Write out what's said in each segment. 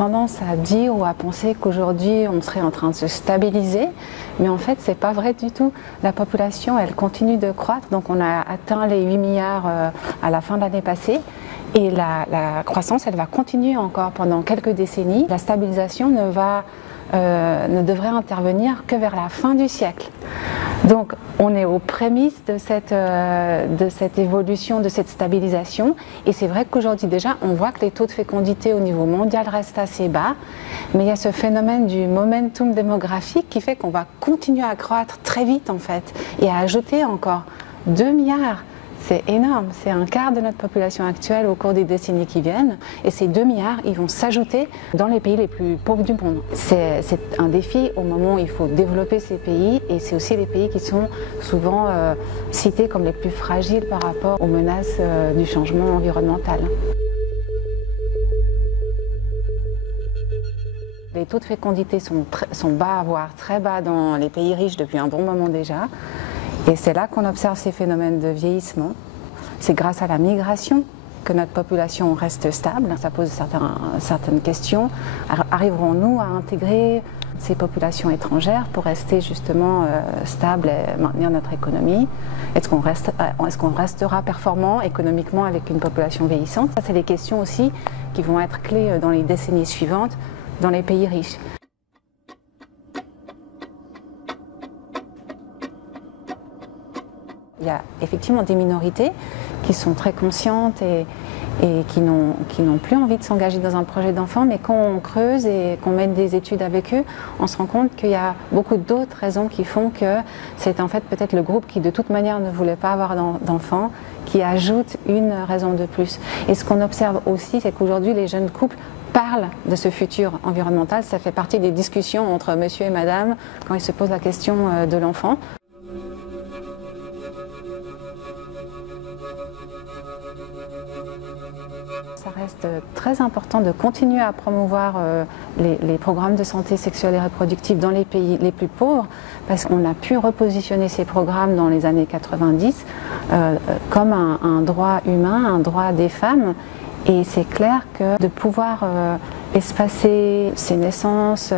tendance à dire ou à penser qu'aujourd'hui on serait en train de se stabiliser, mais en fait c'est pas vrai du tout. La population elle continue de croître, donc on a atteint les 8 milliards à la fin de l'année passée. Et la croissance, elle va continuer encore pendant quelques décennies. La stabilisation ne devrait intervenir que vers la fin du siècle. Donc on est aux prémices de cette évolution, de cette stabilisation. Et c'est vrai qu'aujourd'hui déjà, on voit que les taux de fécondité au niveau mondial restent assez bas. Mais il y a ce phénomène du momentum démographique qui fait qu'on va continuer à croître très vite en fait. Et à ajouter encore 2 milliards. C'est énorme, c'est un quart de notre population actuelle au cours des décennies qui viennent. Et ces 2 milliards, ils vont s'ajouter dans les pays les plus pauvres du monde. C'est un défi au moment où il faut développer ces pays, et c'est aussi les pays qui sont souvent cités comme les plus fragiles par rapport aux menaces du changement environnemental. Les taux de fécondité sont bas, voire très bas dans les pays riches depuis un bon moment déjà. Et c'est là qu'on observe ces phénomènes de vieillissement. C'est grâce à la migration que notre population reste stable. Ça pose certaines questions. Arriverons-nous à intégrer ces populations étrangères pour rester justement stable et maintenir notre économie? Est-ce qu'on restera performant économiquement avec une population vieillissante? Ça, c'est des questions aussi qui vont être clés dans les décennies suivantes dans les pays riches. Il y a effectivement des minorités qui sont très conscientes et qui n'ont plus envie de s'engager dans un projet d'enfant, mais quand on creuse et qu'on mène des études avec eux, on se rend compte qu'il y a beaucoup d'autres raisons qui font que c'est en fait peut-être le groupe qui de toute manière ne voulait pas avoir d'enfants qui ajoute une raison de plus. Et ce qu'on observe aussi, c'est qu'aujourd'hui les jeunes couples parlent de ce futur environnemental. Ça fait partie des discussions entre monsieur et madame quand ils se posent la question de l'enfant. Ça reste très important de continuer à promouvoir les programmes de santé sexuelle et reproductive dans les pays les plus pauvres, parce qu'on a pu repositionner ces programmes dans les années 90 comme un droit humain, un droit des femmes. Et c'est clair que de pouvoir espacer ses naissances,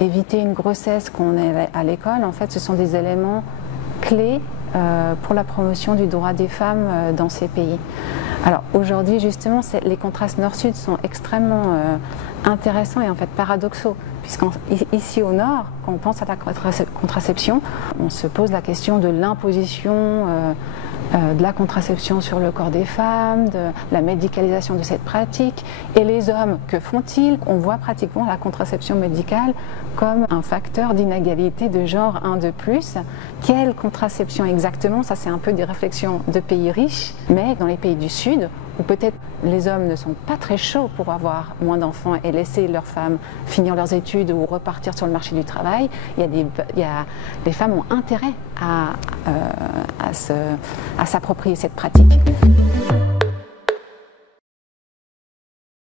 éviter une grossesse qu'on est à l'école, en fait, ce sont des éléments clés pour la promotion du droit des femmes dans ces pays. Alors aujourd'hui justement, les contrastes nord-sud sont extrêmement intéressants et en fait paradoxaux, puisqu'ici au nord, quand on pense à la contraception, on se pose la question de l'imposition de la contraception sur le corps des femmes, de la médicalisation de cette pratique. Et les hommes, que font-ils? On voit pratiquement la contraception médicale comme un facteur d'inégalité de genre 1 de plus. Quelle contraception exactement? Ça, c'est un peu des réflexions de pays riches, mais dans les pays du Sud, où peut-être les hommes ne sont pas très chauds pour avoir moins d'enfants et laisser leurs femmes finir leurs études ou repartir sur le marché du travail, les femmes ont intérêt à s'approprier cette pratique.